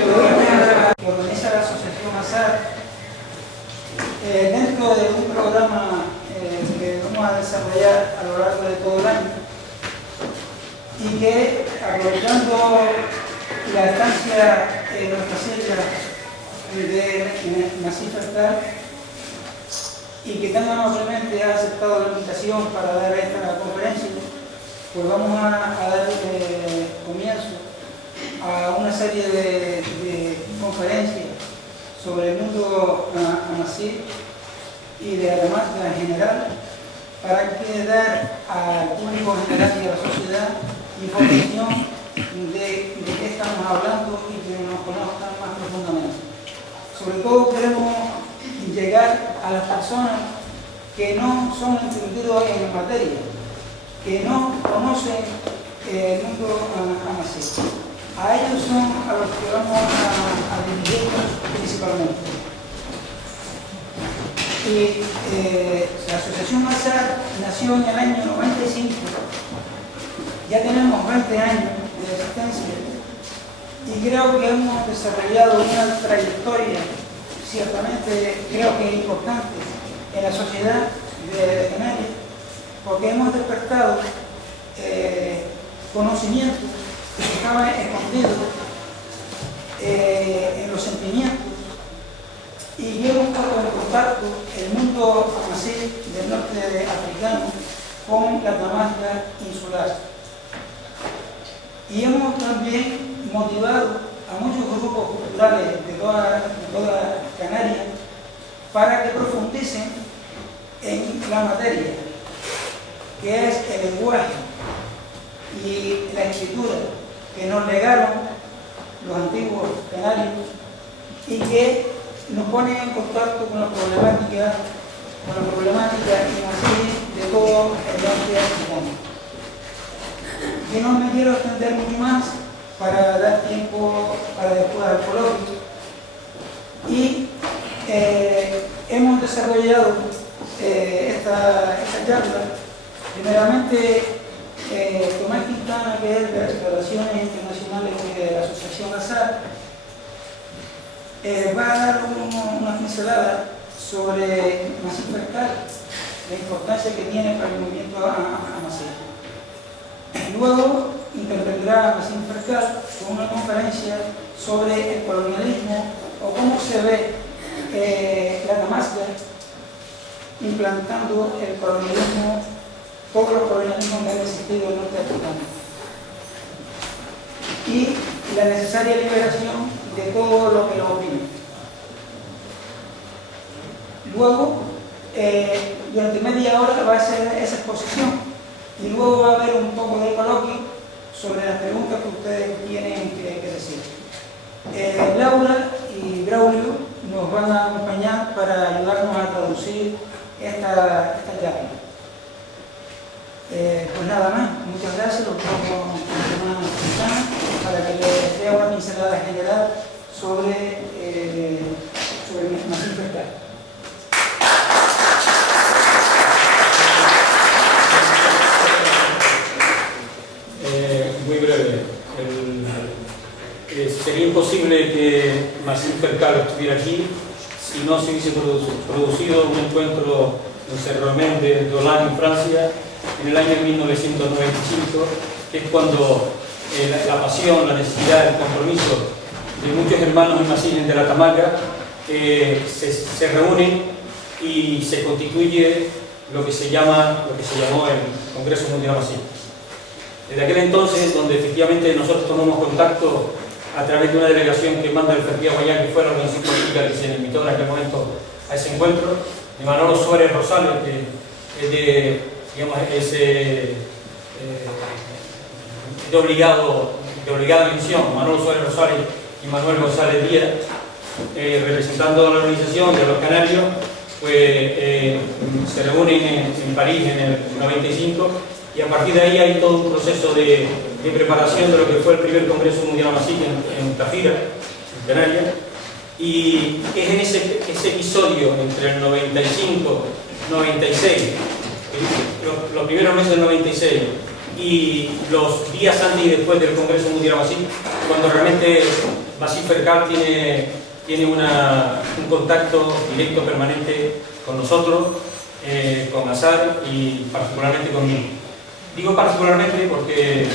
que organiza la Asociación ASAR, dentro de un programa que vamos a desarrollar a lo largo de todo el año, y que, aprovechando la estancia en nuestra celda de Massif Fertal, y que tan amablemente ha aceptado la invitación para dar esta conferencia, pues vamos a dar comienzo a una serie de conferencias sobre el mundo Massif y de la temática en general, para que dar al público general y a la sociedad información de qué estamos hablando y que nos conozcan más profundamente. Sobre todo queremos llegar a las personas que no son entendidos en materia, que no conocen el mundo Massif. A ellos son a los que vamos a dirigirnos principalmente. Y la Asociación ASAR nació en el año 95, ya tenemos 20 años de existencia, y creo que hemos desarrollado una trayectoria ciertamente, creo que importante en la sociedad de Canarias, porque hemos despertado conocimientos que estaban escondidos en los sentimientos, y hemos puesto en contacto el mundo Massif del norte africano con la temática insular. Y hemos también motivado a muchos grupos culturales de toda Canarias para que profundicen en la materia, que es el lenguaje y la escritura que nos legaron los antiguos canarios y que nos ponen en contacto con la problemática de todo el norte africano. Yo no me quiero extender mucho más para dar tiempo para después al coloquio, y hemos desarrollado esta charla. Primeramente, Tomás Quintana, que es de las Relaciones Internacionales de la Asociación ASAR, va a dar una pincelada sobre Massif Fertal, la importancia que tiene para el movimiento Massif. Luego intervendrá Massif Fertal con una conferencia sobre el colonialismo, o cómo se ve la Damasca implantando el colonialismo, todos los colonialismos que han existido en el norte africano, y la necesaria liberación de todo lo que lo oprime. Luego, durante media hora va a ser esa exposición, y luego va a haber un poco de coloquio sobre las preguntas que ustedes tienen que decir. Laura y Braulio nos van a acompañar para ayudarnos a traducir esta charla. Pues nada más, muchas gracias. Los dejo con la hermana Quintana para que les dé una pincelada general sobre Massif Fertal. Muy breve. Sería imposible que Massif Fertal estuviera aquí si no se hubiese producido un encuentro en Saint-Romain de Dolan, en Francia, en el año 1995, que es cuando la pasión, la necesidad, el compromiso de muchos hermanos en Massif de la Tamaca se reúnen y se constituye lo que se llamó el Congreso Mundial Massif. Desde aquel entonces, donde efectivamente nosotros tomamos contacto a través de una delegación que manda el Fertiá Guayán, que fue la organización política que se invitó en aquel momento a ese encuentro, de Manolo Suárez Rosales, que es de obligada mención, Manolo Suárez Rosales y Manuel González Díaz, representando a la organización de los canarios, pues se reúnen en París en el 95, y a partir de ahí hay todo un proceso de preparación de lo que fue el primer Congreso Mundial Massif en Tafira, en Canarias, y es en ese episodio entre el 95 y 96, los primeros meses del 96 y los días antes y después del Congreso Mundial Masí, cuando realmente Masí Ferkal tiene un contacto directo permanente con nosotros, con Azar y particularmente conmigo. Digo particularmente porque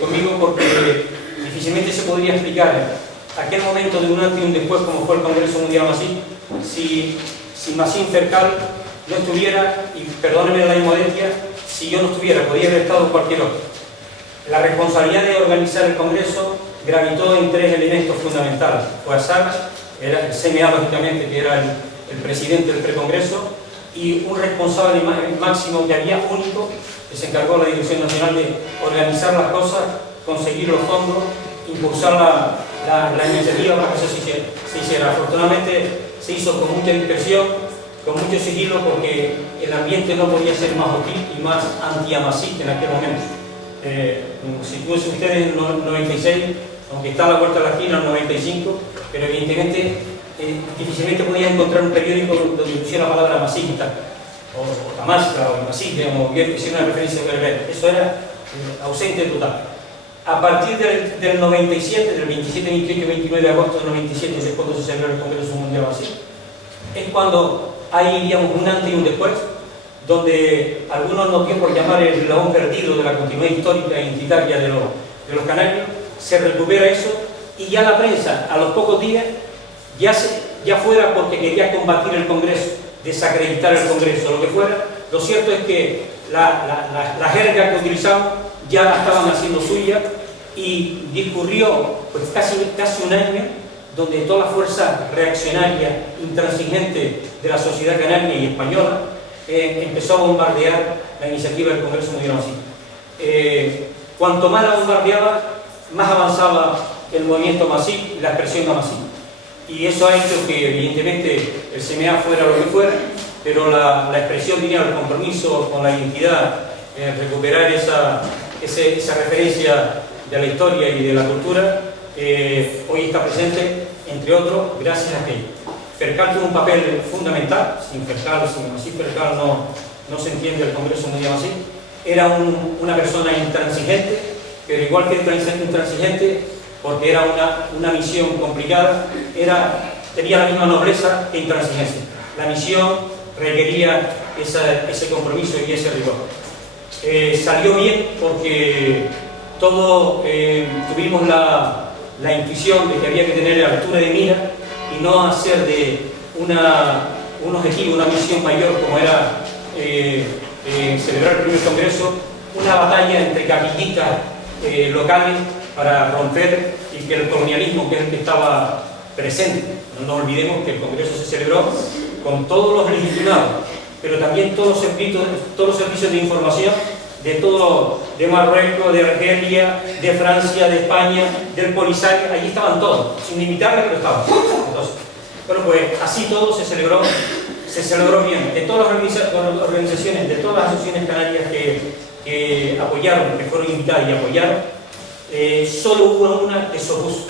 conmigo porque difícilmente se podría explicar aquel momento de un antes y un después como fue el Congreso Mundial Masí si Masí Ferkal no estuviera, y perdónenme la inmodestia, si yo no estuviera, podría haber estado cualquier otro. La responsabilidad de organizar el Congreso gravitó en tres elementos fundamentales. Fue Azar, era el CMA lógicamente, que era el presidente del precongreso, y un responsable máximo que había único, que se encargó la Dirección Nacional de organizar las cosas, conseguir los fondos, impulsar la iniciativa para que eso se hiciera. Afortunadamente se hizo con mucha discreción, con mucho sigilo, porque el ambiente no podía ser más hostil y más anti-Amasí en aquel momento. Sitúense ustedes en el 96, aunque está a la vuelta de la esquina, el 95, pero evidentemente difícilmente podía encontrar un periódico donde pusiera la palabra masista, o tamasca, o masista, o que hiciera una referencia a Berber. Eso era ausente total. A partir del 97, del 27, 28 y 29 de agosto del 97, es cuando se celebró el Congreso Mundial Masí, es cuando hay, digamos, un antes y un después, donde algunos nos dio por llamar el eslabón perdido de la continuidad histórica e identitaria de los canarios. Se recupera eso y ya la prensa, a los pocos días, ya fuera porque quería combatir el Congreso, desacreditar el Congreso, lo que fuera, lo cierto es que la jerga que utilizamos ya la estaban haciendo suya y discurrió pues, casi un año donde toda la fuerza reaccionaria, intransigente de la sociedad canaria y española empezó a bombardear la iniciativa del Congreso Mundial Masí. Cuanto más la bombardeaba, más avanzaba el movimiento Masí y la expresión Masí. Y eso ha hecho que, evidentemente, el CMA fuera lo que fuera, pero la expresión tenía el compromiso con la identidad, recuperar esa referencia de la historia y de la cultura, hoy está presente, entre otros, gracias a que Ferkal tuvo un papel fundamental. Sin Ferkal, sin Masí Ferkal no se entiende el Congreso Mundial Masí. Era una persona intransigente, pero igual que intransigente, porque era una misión complicada, tenía la misma nobleza que intransigencia. La misión requería ese compromiso y ese rigor. Salió bien porque todos tuvimos la intuición de que había que tener altura de mira y no hacer de un objetivo, una misión mayor como era celebrar el primer congreso, una batalla entre capillitas locales para romper y que el colonialismo, que es el que estaba presente. No nos olvidemos que el congreso se celebró con todos los legitimados, pero también todos los servicios de información de Marruecos, de Argelia, de Francia, de España, del Polisario, allí estaban todos, sin limitarle, pero estaban. Entonces, bueno, pues así todo se celebró bien. De todas las organizaciones, de todas las asociaciones canarias que apoyaron, que fueron invitadas y apoyaron, solo hubo una que se opuso,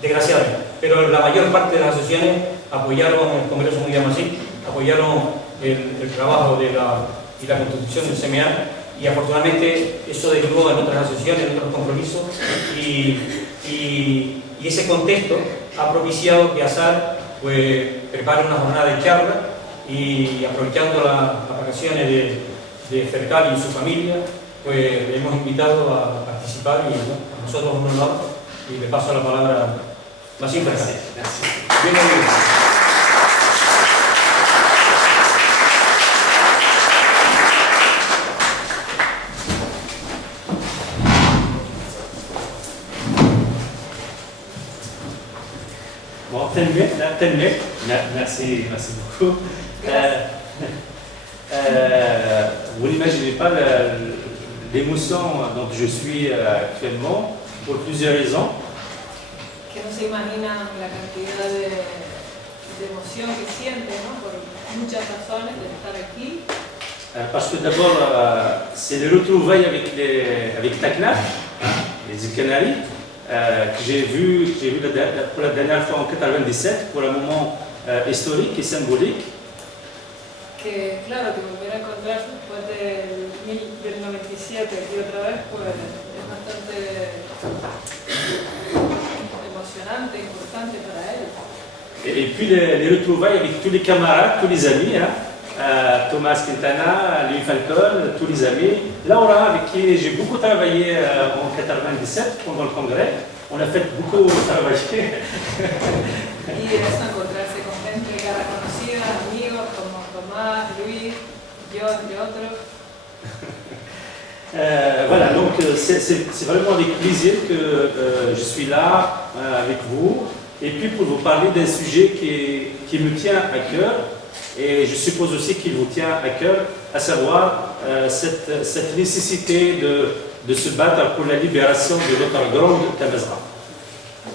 desgraciadamente, pero la mayor parte de las asociaciones apoyaron el Congreso Mundial Masí, apoyaron el trabajo y la constitución del CMA, y afortunadamente eso derivó en otras asociaciones, en otros compromisos, y ese contexto ha propiciado que Azar pues, prepare una jornada de charla y aprovechando las vacaciones de Ferkal y su familia, pues le hemos invitado a participar y bueno, a nosotros un honor, y le paso la palabra a Masí Ferkal. Bienvenido. Bon, merci beaucoup. Vous n'imaginez pas l'émotion dont je suis actuellement pour plusieurs raisons. Que no se imaginan la cantidad de emoción que siente, ¿no? Por muchas razones de estar aquí. Parce que d'abord, c'est les retrouvailles avec TACNAF, les îles Canaries, que j'ai vu pour la dernière fois en 97, pour un moment historique et symbolique. Que claro, que volver a encontrarse después del del 97 aquí otra vez, pues es bastante emocionante, importante para él. Et puis les retrouvailles avec tous les camarades, tous les amis, hein, Thomas Quintana, Louis Falcon, tous les amis. Laura, avec qui j'ai beaucoup travaillé en 97 pendant le congrès. On a fait beaucoup travailler. Y eso, encontrarse con gente cara conocida, amigos como Tomás, Luis, yo, entre otros. Voilà, donc c'est vraiment avec plaisir que je suis là avec vous. Et puis pour vous parler d'un sujet qui me tient à cœur, et je suppose aussi qu'il vous tient à cœur, à savoir cette nécessité de se battre pour la libération de notre grande Tamazra.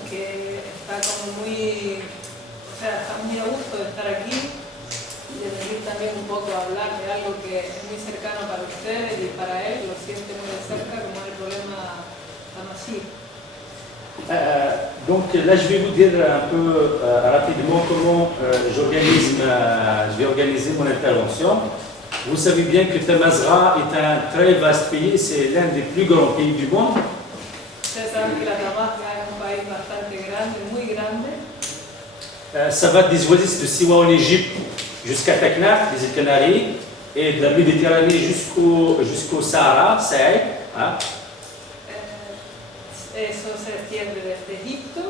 Que está como muy, o sea, está muy a gusto de estar aquí y de venir también un poco a hablar de algo que es muy cercano para ustedes y para él, lo siente muy de cerca, como el problema Tamasí. Donc là, je vais vous dire un peu rapidement comment je vais organiser mon intervention. Vous savez bien que Tamazra est un très vaste pays, c'est l'un des plus grands pays du monde. Ustedes saben que la Tamasca es un país bastante grande, muy grande. Ça va des oasis de Siwa en Égypte jusqu'à Taknaf, les îles Canaries, et de la Méditerranée jusqu'au Sahara, Sahel. Hein. Eso se extiende desde Egipto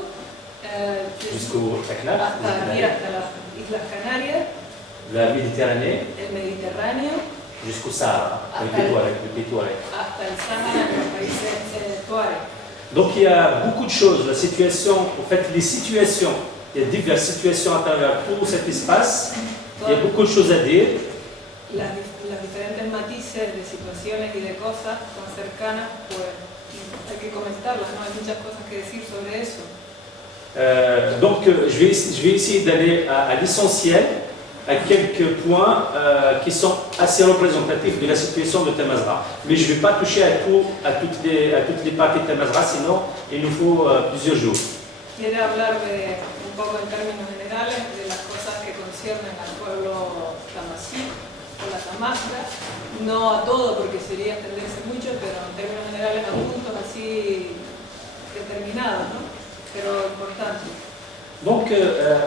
Jusqu'au Taknaf, hasta aquí, hasta las Islas Canarias, la Méditerranée, el Mediterráneo, jusqu'au Sahara, le pays Touareg. hasta el Sahara, en los países Tuareg. Donc il y a beaucoup de choses, la situation, en fait les situations, il y a diverses situations à travers tout cet espace, il y a beaucoup de choses à dire. Las diferentes matices de situaciones y de cosas tan cercanas, pues hay que comentarlas, ¿no? Hay muchas cosas que decir sobre eso. Donc je vais essayer d'aller à l'essentiel, à quelques points qui sont assez représentatifs de la situation de Tamazra. Mais je ne vais pas toucher à toutes les parties de Tamazra, sinon il nous faut plusieurs jours. Quiere hablar un poco en términos generales de las cosas que conciernen al pueblo tamasí o la Tamasca, no a todo porque sería extenderse mucho, pero en términos generales a puntos así determinados, ¿no? Pero importantes. Donc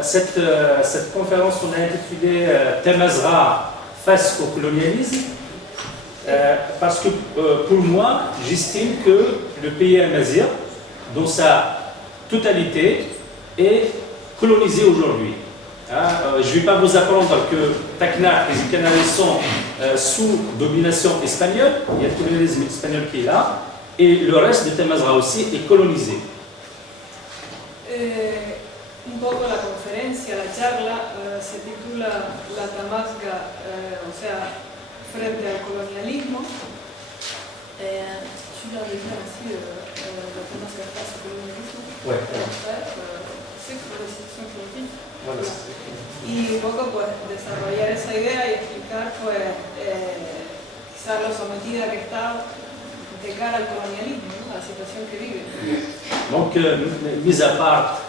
cette conférence on a intitulé Tamazra face au colonialisme parce que pour moi j'estime que le pays amazigh dans sa totalité est colonisé aujourd'hui. Je ne vais pas vous apprendre que Taknaf, les îles Canaries sont sous domination espagnole, il y a le colonialisme espagnol qui est là, et le reste de Tamazra aussi est colonisé. Un poco la conferencia, la charla, se titula La Tamasca, o sea, frente al colonialismo. Je l'avais dit aussi, la Tamasca face au colonialisme. Ouais. Sí, por la situación política. Voilà. Y un poco pues desarrollar esa idea y explicar pues quizás lo sometida que está de cara al colonialismo, ¿no? A la situación que vive. Donc, mis à part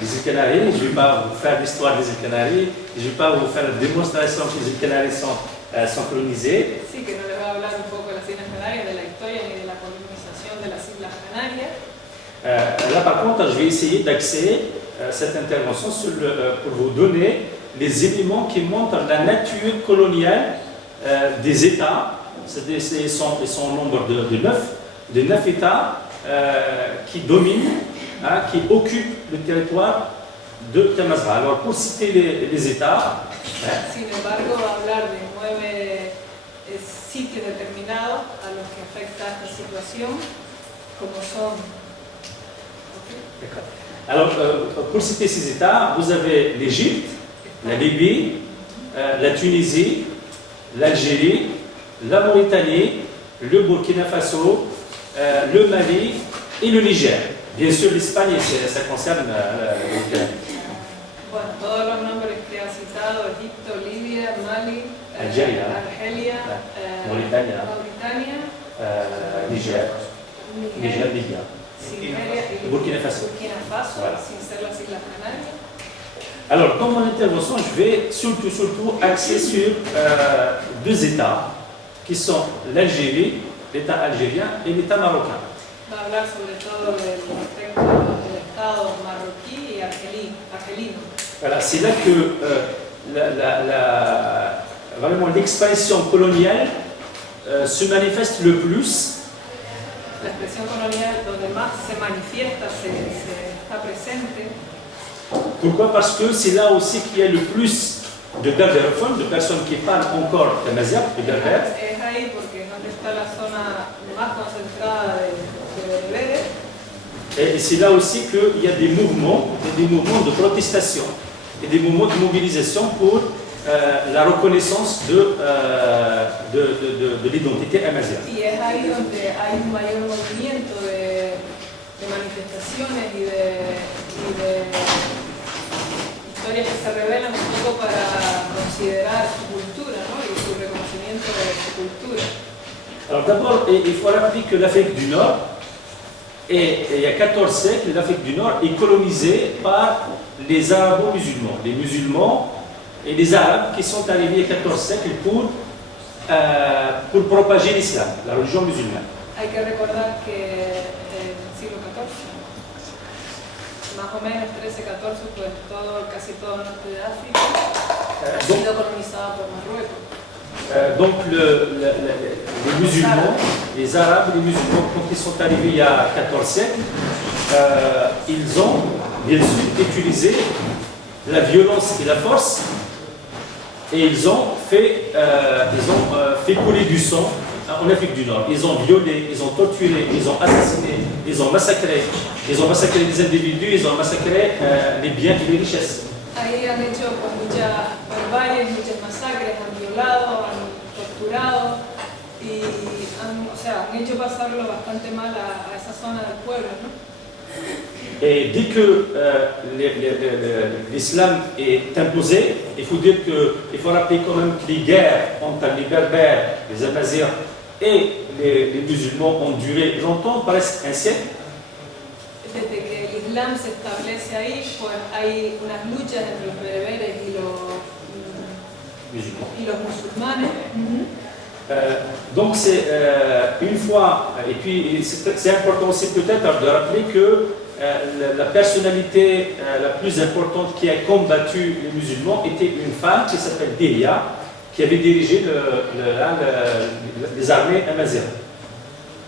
les îles Canaries, je ne vais pas vous faire l'histoire des îles Canaries, je ne vais pas vous faire la démonstration que les îles Canaries sont colonisées. Sí, que no les va a hablar un poco de las Islas Canarias, de la historia ni de la colonización de las Islas Canarias. Là, par contre, je vais essayer d'axer cette intervention pour vous donner les éléments qui montrent la nature coloniale des États. Ils sont au nombre de 9 États qui dominent, qui occupent le territoire de Tamazra. Alors, pour citer les États... Sin embargo, va a hablar de 9 sitios determinados a los que afecta esta situación, como son... D'accord. Alors, pour citer ces États, vous avez l'Égypte, la Libye, la Tunisie, l'Algérie, la Mauritanie, le Burkina Faso, le Mali et le Niger. Bien sûr, l'Espagne, ça concerne Bueno, todos los nombres que ha citado, Egipto, Libia, Mali, Argelia, Mauritania, Niger, Libya. y Burkina Faso. Voilà. Sin ser las Islas Canarias. Alors, dans mon intervention, je vais surtout axer sur 2 États qui sont l'Algérie, l'État algérien et l'État marocain. Va a hablar sobre todo del aspecto del Estado marroquí y argelino. Voilà, c'est là que vraiment l'expansion coloniale se manifeste le plus. La expresión colonial donde más se manifiesta, se está presente. Pourquoi? Parce que c'est là aussi qu'il y a le plus de berbérophones, de personnes qui parlent encore tamazight, de berbère. Es ahí porque es donde está la zona más concentrada de bereberes. Et c'est là aussi qu'il y a des mouvements de protestation et des mouvements de mobilisation pour la reconnaissance de l'identité amazigh. Y es ahí donde hay un mayor movimiento de manifestaciones y de historias que se revelan un poco para considerar su cultura, ¿no? Y su reconocimiento de su cultura. Alors d'abord, il faut rappeler que l'Afrique du Nord, il y a 14 siècles, l'Afrique du Nord est colonisée par les arabo-musulmans, les musulmans et les arabes qui sont arrivés il y a 14 siècles pour propager l'islam, la religion musulmane. Hay que recordar que en el siglo XIV, más o menos 13-14, pues casi todo el norte de África ha sido colonizado por Marruecos. Donc les musulmans, les arabes, les musulmans, quand ils sont arrivés il y a 14 siècles, ils ont bien sûr utilisé la violence et la force et ils ont fait couler du sang en Afrique du Nord. Ils ont violé, ils ont torturé, ils ont assassiné, ils ont massacré des individus, ils ont massacré les biens et les richesses. Ahí han hecho pues, muchas barbaries, muchas masacres, han violado, han torturado y han hecho pasarlo bastante mal a esa zona del pueblo, ¿no? Et dès que l'islam est imposé, il faut rappeler quand même que les guerres entre les berbères, les amazighs et les musulmans ont duré longtemps, presque un siècle. Desde que el Islam se establece ahí, pues hay unas luchas entre los bereberes y los musulmanes. Donc c'est une fois, et puis c'est important aussi peut-être de rappeler que la personnalité la plus importante qui a combattu les musulmans était une femme qui s'appelle Delia, qui avait dirigé les armées amazighes.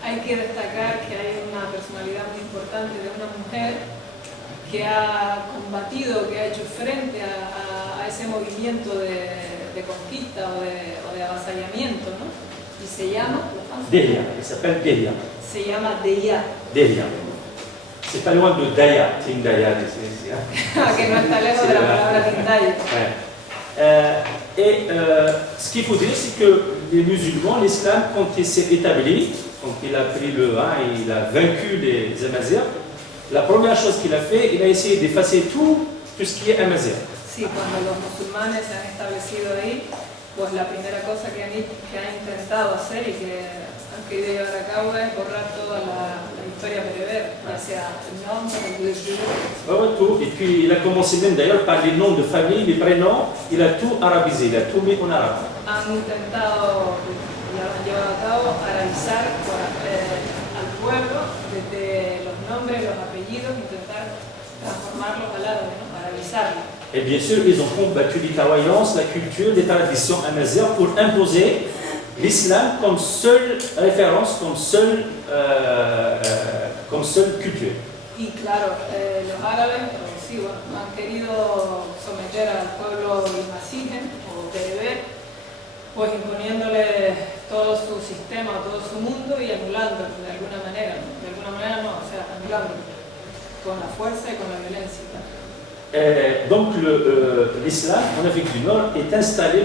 Hay que destacar que hay una personalidad muy importante de una mujer que ha combatido, que ha hecho frente a ese movimiento de conquista o de avasallamiento, ¿no? Y se llama Delia, elle s'appelle Delia. Se llama Delia. Delia. C'est pas loin de Daya, Tindaya. Que no está lejos de la palabra Tindaya. Ce qu'il faut dire, c'est que les musulmans, l'islam, quand il s'est établi, quand il a pris le vin et il a vaincu les amazigh, la première chose qu'il a fait, il a essayé d'effacer tout ce qui est amazigh. Sí, cuando los musulmanes se han establecido ahí, pues la primera cosa que han intentado hacer y que han querido llevar a cabo es borrar toda la historia bereber, ya sea el nombre, el tout. Et puis il a commencé même d'ailleurs par les noms de famille, les prénoms, il a tout arabisé, il a tout mis en arabe. Han intentado, y han llevado a cabo, arabizar al pueblo desde los nombres, los apellidos, intentar transformarlos al árabe, ¿no? Arabizarlos. Et bien sûr, ils ont combattu les croyances, la culture, les traditions amazighes pour imposer l'islam comme seule référence, comme seule culture. Y claro, los árabes sí, bueno, han querido someter al pueblo amazigh o bereber, pues imponiéndole todo su sistema, todo su mundo y anulándolo de alguna manera. De alguna manera no, o sea, anulándolo con la fuerza y con la violencia. Donc l'islam en Afrique du Nord s'est installé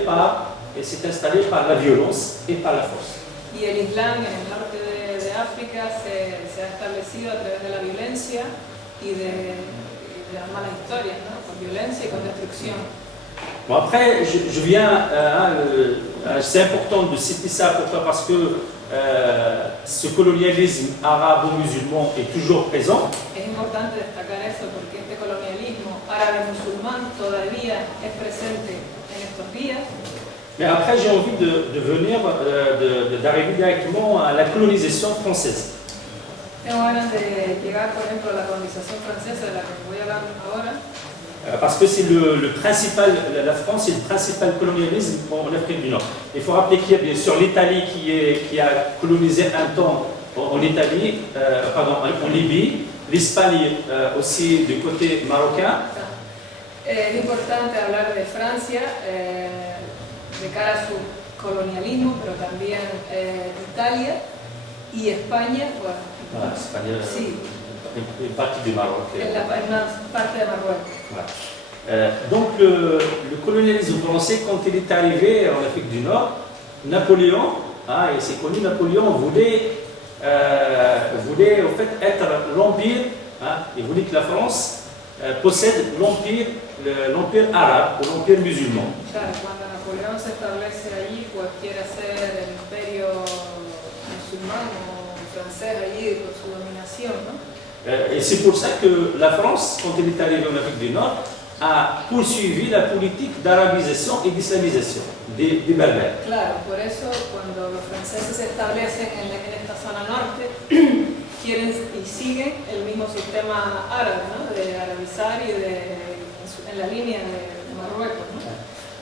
par la violence et par la force. Y el Islam en el norte de África se ha establecido a través de la violencia y de las malas historias, ¿no? Con violencia y con destrucción. Bon, après, je viens, c'est important de citer ça, pourquoi? Parce que ce colonialisme arabo-musulman est toujours présent. Es importante destacar eso porque este colonialismo árabe-musulmán todavía es presente en estos días. Mais après, j'ai envie de venir, d'arriver directement à la colonisation française. Tengo ganas de llegar, por ejemplo, a la colonización francesa, de la que voy a hablar ahora. Parce que c'est le principal, la France est le principal colonialisme en Afrique du Nord. Il faut rappeler qu'il y a bien sûr l'Italie qui a colonisé un temps en Italie, en Libye, l'Espagne aussi du côté marocain. Es importante hablar de Francia de cara a su colonialismo, pero también Italia y España, bueno, Espagne, sí, une partie du Maroc. una parte de Marruecos. Voilà. Donc le colonialisme français, quand il est arrivé en Afrique du Nord, Napoléon, et c'est connu, Napoléon voulait au fait être l'empire, il voulait que la France possède l'empire arabe ou l'empire musulman. Claro, cuando Napoleón se establece allí, pues quiere hacer el imperio musulmán o francés allí por su dominación, ¿no? Et c'est pour ça que la France, quand elle est arrivée en Afrique du Nord, a poursuivi la politique d'arabisation et d'islamisation des Berbères. Claro, por eso cuando los franceses se establecen en esta zona norte, quieren y siguen el mismo sistema árabe, ¿no? De arabizar y en la línea de Marruecos, ¿no?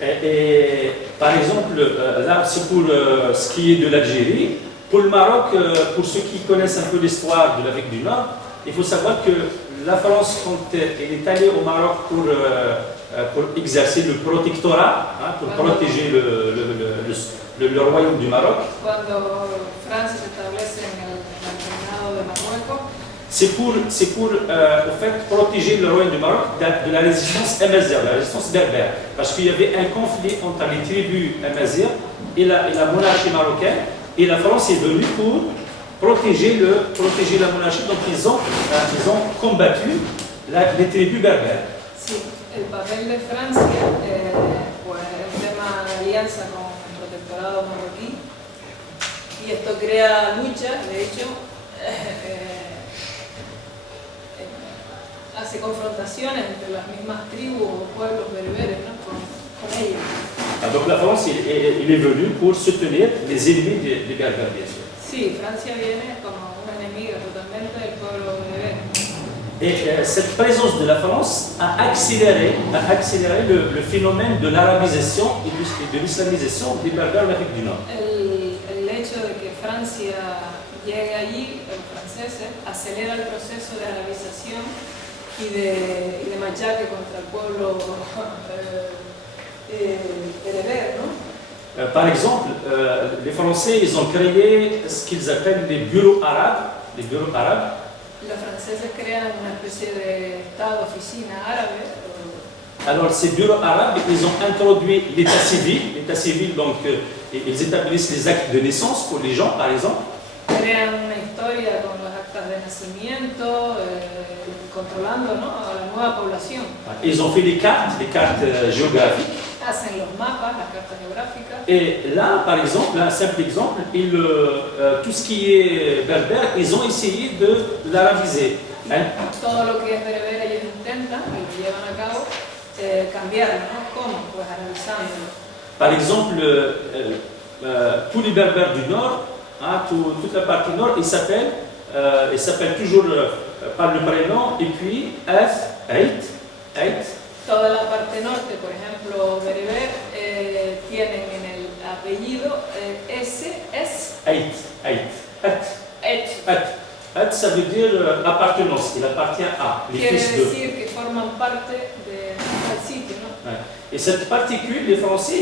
Et par exemple, là c'est pour ce qui est de l'Algérie. Pour le Maroc, pour ceux qui connaissent un peu l'histoire de l'Afrique du Nord, il faut savoir que la France, quand elle est allée au Maroc pour exercer le protectorat, pour protéger le royaume du Maroc, c'est pour au fait, protéger le royaume du Maroc de la résistance amazigh, la résistance berbère. Parce qu'il y avait un conflit entre les tribus amazigh et la monarchie marocaine, et la France est venue pour protéger la monarchie, donc ils ont combattu les tribus berbères. Sí, el papel de Francia pues es un tema de alianza con el protectorado marroquí y esto crea luchas, de hecho hace confrontaciones entre las mismas tribus o pueblos berberes, ¿no? con ellos. Donc la France il est venue pour soutenir les ennemis des berbères, bien sûr. Sí, Francia viene como una enemiga totalmente del pueblo bereber. Et cette présence de la France a accéléré le phénomène de l'arabisation et de l'islamisation des berbères de l'Afrique du Nord. El hecho de que Francia llegue allí, los franceses, acelera el proceso de arabización y de machaque contra el pueblo bereber, ¿no? Par exemple, les Français ils ont créé ce qu'ils appellent les bureaux arabes. Los franceses crean una especie de estado oficina árabe. Alors ces bureaux arabes, ils ont introduit l'état civil. L'état civil, donc ils établissent les actes de naissance pour les gens, par exemple. Crean una historia con los actas de nacimiento, controlando, ¿no? A la nueva población. Ils ont fait des cartes géographiques. Hacen los mapas, las cartas geográficas. Et là, par exemple, un simple exemple, tout ce qui est berbère, ils ont essayé de l'arabiser. Todo lo que es bereber ellos intentan, y lo llevan a cabo, cambiarlo, ¿no? ¿Cómo? Pues arabizándolo. Par exemple, tous les berbères du Nord, toute la partie nord, ils s'appellent toujours par le prénom, et puis Ait. Toda la parte norte, por ejemplo, bereber, tienen en el apellido Ait, ça veut dire appartenance, il appartient à, les quiere fils de. decir que forman parte del sitio, ¿no? Ouais. Et cette particule, les Français,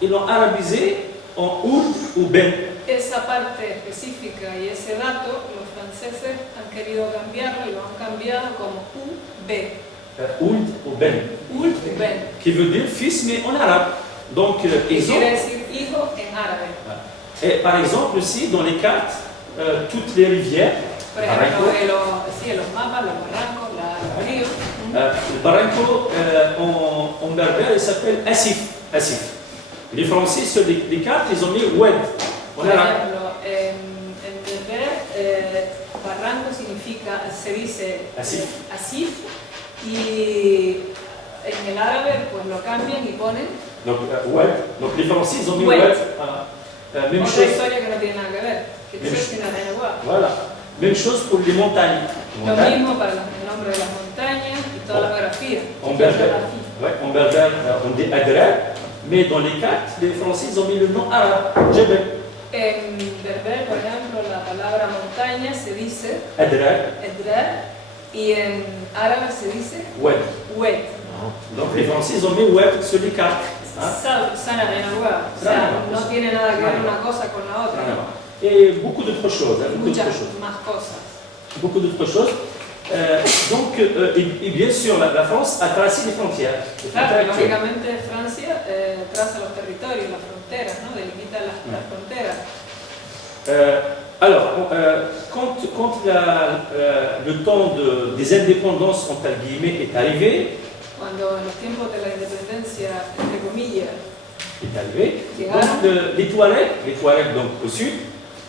ils l'ont arabisé en Oud ou Ben. Esa parte específica y ese dato, los franceses han querido cambiarlo y lo han cambiado como UB. Ould ou Ben. Ould Ben. Qui veut dire fils, mais en arabe. Donc, ils ont. Quiere decir hijo en árabe. Et par exemple, aussi, dans les cartes, toutes les rivières. Por ejemplo, en los mapas, los barrancos, los ríos. Le barranco en berbère, il s'appelle Asif. Les Français, sur les cartes, ils ont mis Oued. Por ejemplo, en berber, barranco significa, se dice Asif, y en el árabe pues lo cambian y ponen Donc, donc les Français, ils ont mis Oued. Oued. Voilà. Même Otra chose. historia que no tiene nada que ver, que Bien. es Sinaloa. Voilà. Même chose pour les montagnes. Lo mismo para el nombre de las montañas y toda la geografía. En berbère, ouais, en berbère, on dit Adrar, mais dans les cartes, les Français, ils ont mis le nom arabe, Jebel. En berber, por ejemplo, la palabra montaña se dice Adrar, edrar y en árabe se dice Oued. wet. Donc les Français, ils ont mis Oued sur les cartes. Hein? Sana de Nahuatl. O sea, no tiene nada que ver una cosa con la otra. Voilà. Et beaucoup d'autres choses. Hein, beaucoup Muchas d'autres choses. más cosas. Beaucoup d'autres choses. Et bien sûr, la France a tracé les frontières. Les Claro, frontières actuelles. lógicamente Francia traza los territorios, las fronteras, ¿no? Delimita las fronteras. Alors, quand le temps des indépendances, entre guillemets, est arrivé, Cuando en los tiempos de la independencia, entre comillas, donc les Touaregs donc au sud,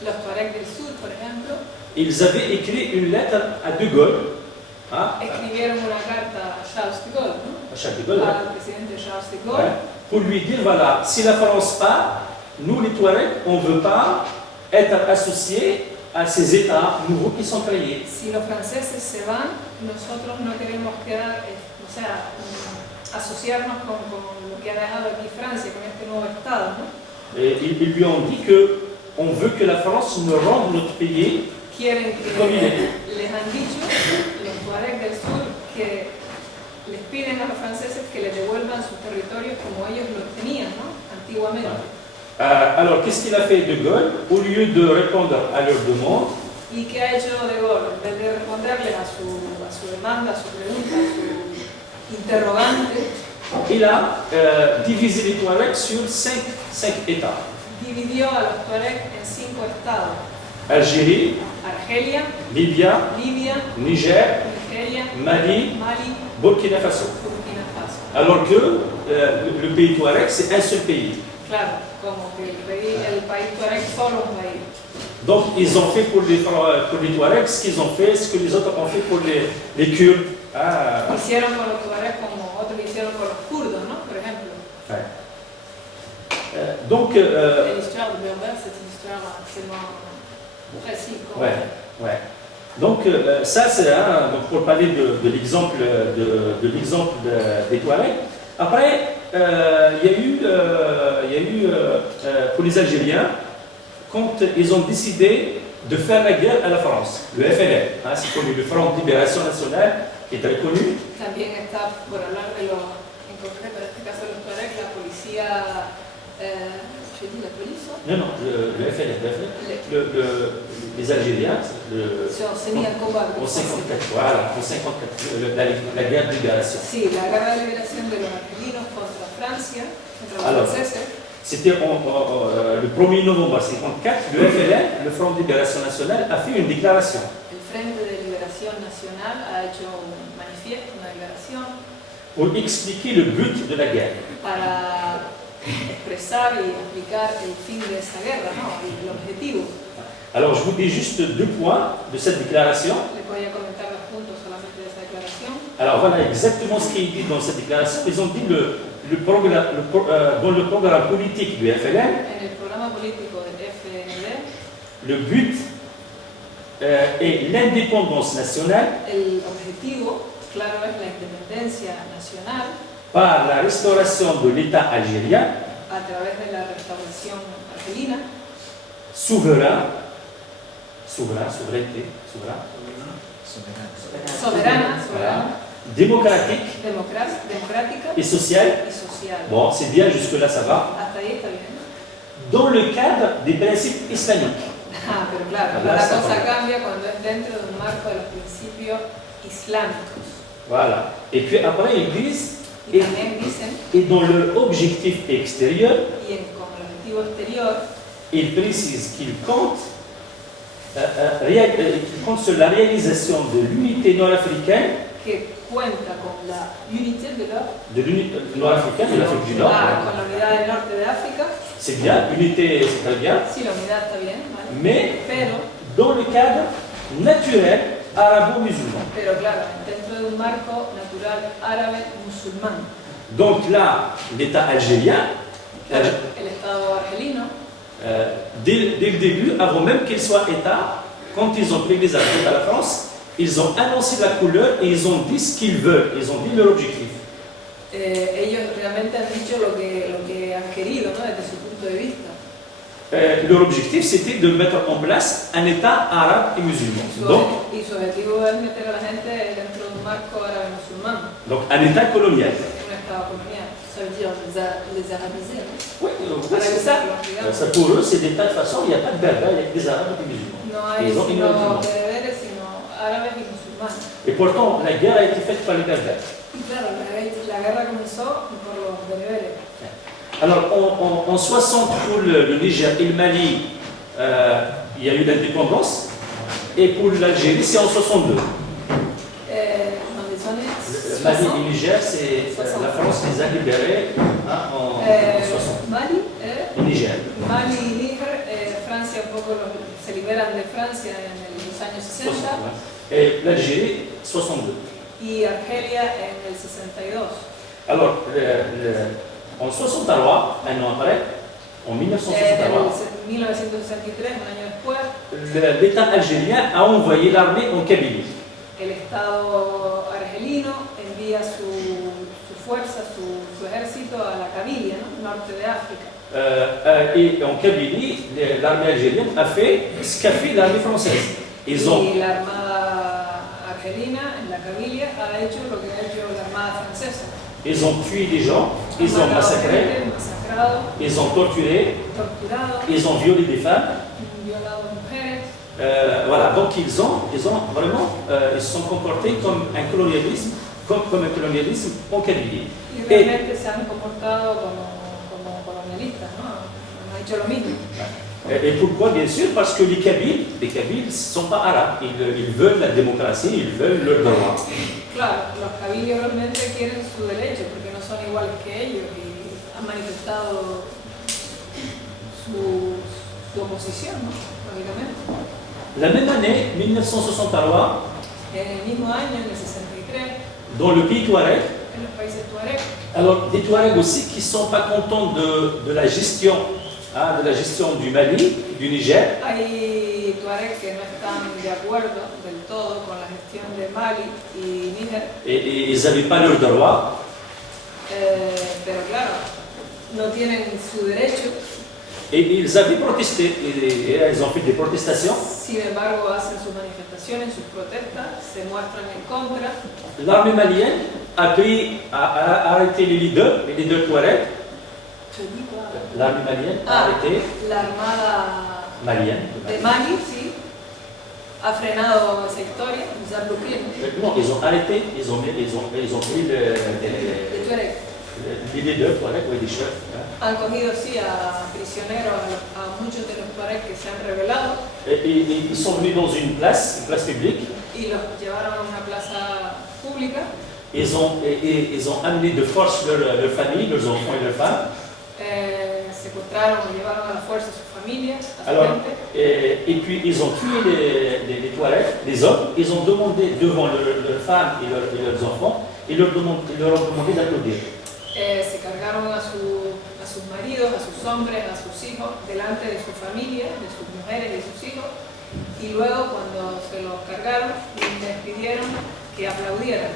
los Tuareg del sur, por ejemplo, ils avaient écrit une lettre à De Gaulle, hein, escribieron una carta a Charles de Gaulle, ¿no? à Charles de Gaulle, ouais, Al presidente Charles de Gaulle, pour lui dire voilà, si la France part, nous les Touaregs, on ne veut pas être associés à ces États nouveaux qui sont créés. si los franceses se van, nosotros no queremos quedar, o sea, asociarnos con lo que ha dejado aquí Francia, con este nuevo Estado, ¿no? Et ils lui ont dit que on veut que la France nous rende notre pays. Quieren que, Como viene. les han dicho, los Tuareg del sur, que les piden a los franceses que les devuelvan sus territorios como ellos los tenían, ¿no? Antiguamente. Alors, qu'est-ce qu'il a fait De Gaulle? Au lieu de répondre à leur demande, ¿Y qué ha hecho De Gaulle? En vez de responderles a su demanda, a su pregunta, a su interrogante, il a divisé les Touaregs sur cinq États. dividió a los Tuareg en 5 estados: Algérie, Argelia, Libya, Libia, Niger, Nigeria, Mali, Mali, Burkina Faso. Burkina Faso. Alors que le pays Touareg, c'est un seul pays. Claro, como que el país Tuareg solo un país. Donc, ils ont fait pour les Touaregs ce qu'ils ont fait, ce que les autres ont fait pour les Kurdes. Hicieron con los Tuareg como otros hicieron con los kurdos, ¿no? Por ejemplo. Ouais. Donc, L'histoire de Berbère, c'est une histoire absolument précise. ouais. Donc ça c'est donc pour parler de l'exemple des Touaregs. Après il y a eu pour les Algériens quand ils ont décidé de faire la guerre à la France, le FLN, hein, c'est connu, le Front de Libération Nationale qui est très connu. También está, por hablar de los, en concreto en este caso de los Tuareg, la policía, je dis la police, Non, le FLN, les Algériens, se unían al combate. en 54, voilà, en 54, la guerre de libération. Sí, la guerra de liberación de los argelinos contra Francia, contra los Alors, franceses. C'était le 1er novembre 1954, le FLN, le Front de Libération Nationale, a fait une déclaration. El Frente de Liberación Nacional ha hecho un manifiesto, una declaración, Pour expliquer le but de la guerre. para expresar y explicar el fin de esa guerra, ¿no? Y el objetivo. Alors je vous dis juste 2 points de cette déclaration. Les voy a comentar los puntos solamente de esa declaración. Alors voilà exactement ce qui est dit dans cette déclaration. Ils ont dit dans le programme politique du FLN, En el programa político del FND, le but est l'indépendance nationale el objetivo, claro, es la independencia nacional par la restauration de l'État algérien, a través de la restauración argelina, souveraineté, soberana, démocratique democrática et sociale. y social. Bon, c'est bien, jusque-là ça va. Hasta ahí está bien. Dans le cadre des principes islamiques. Ah, pero claro, Voilà, la ça cosa va. cambia cuando es dentro de un marco de los principios islámicos. Voilà. Et puis après, ils disent, Y también dicen, et dans leur objectif extérieur, con el objetivo exterior, ils précisent qu'ils comptent sur la réalisation de l'unité nord-africaine, que cuenta con la unité de l'Europe, de l'unité nord-africaine de l'Afrique du Nord. con la unidad del norte de África. C'est bien, unité c'est très bien, Sí, la unidad está bien, ¿vale? mais Pero dans le cadre naturel arabo-musulman. claro, dentro de un marco natural árabe musulmán. Donc là, l'État algérien, El Estado argelino, dès le début, avant même qu'il soit État, quand ils ont pris les armes à la France, ils ont annoncé la couleur et ils ont dit ce qu'ils veulent, ils ont dit leur objectif. ellos realmente han dicho lo que han querido, ¿no? Desde su punto de vista. Leur objectif, c'était de mettre en place un État arabe et musulman. Y su objetivo es meter a la gente dentro de un marco árabe musulmán, Donc un État colonial. un Estado colonial. Ça veut dire les arabiser, non? Oui, Arabizarlos, digamos. ça pour eux, c'est des tas de façon, il n'y a pas de berbères, il y a que des arabes et des musulmans. No hay Ils ont sino ignoré. bereberes, sino árabes y musulmanes. Et pourtant, la guerre a été faite par les berbères. Y claro, la guerra comenzó por los bereberes. Alors, en 60, pour le Niger et le Mali, il y a eu l'indépendance. Et pour l'Algérie, c'est en 62. Dans les années Le Mali et le Niger, c'est la France les a libérés en 60. Mali, Le Niger. Mali y Níger, Francia un poco se liberan de Francia en los años 60 Et l'Algérie, 62. y Argelia en el 62. Alors, en 63, un an après, en En 1963, 1963, un año después, l'État algérien a envoyé l'armée en Kabylie. el Estado argelino envía su fuerza, su ejército a la Kabylia, ¿no? Norte de África. Et en Kabylie, l'armée algérienne a fait ce qu'a fait l'armée française. Ils ont, Y la Armada argelina en la Kabylia ha hecho lo que ha hecho la Armada francesa. ils ont tué des gens, ils ont matado massacré, gente, masacrado, ils ont torturé, torturado, ils ont violé des femmes. violado mujeres. Voilà, donc ils ont vraiment, ils se sont comportés comme un colonialisme, comme un colonialisme en Kabylie. Y realmente se han comportado como colonialistas, ¿no? Han hecho lo mismo. Et pourquoi? Bien sûr, parce que les Kabyles ne sont pas arabes. Ils veulent la démocratie, ils veulent leurs droits. Claro, los kabylios realmente quieren su derecho porque no son iguales que ellos y han manifestado su oposición, ¿no? Lógicamente. La même année, 1963, En el mismo año, en el 63, dans le pays Touareg, en los países tuareg, alors des Touaregs aussi qui ne sont pas contents de la gestion du Mali, du Niger, hay tuareg que no están de acuerdo del todo con la gestión de Mali y Níger, et ils n'avaient pas leurs droits. pero claro, no tienen su derecho, Et ils avaient protesté, et ils ont fait des protestations. sin embargo hacen sus manifestaciones, sus protestas, se muestran en contra. L'armée malienne a arrêté les leaders Touaregs. L'armée malienne a arrêté La Armada malienne. de Mali, sí, ha frenado esa historia, les a bloqué, Non, ils ont arrêté, ils ont pris de Tuareg. les leaders Touaregs, oui, des chefs. Han cogido, sí, a prisioneros a muchos de los tuareg que se han rebelado Et ils sont venus dans une place publique. y los llevaron a una plaza pública. Ils ont amené de force leur famille, leurs enfants et leurs femmes. Secuestraron o llevaron a la fuerza a sus familias, a su Alors, gente. et puis ils ont tué les Touaregs, les hommes. Ils ont demandé devant leurs femmes et leurs enfants, ils leur ont demandé d'applaudir. Se cargaron a sus maridos, a sus hombres, a sus hijos, delante de su familia, de sus mujeres y de sus hijos. Y luego, cuando se los cargaron, les pidieron que aplaudieran.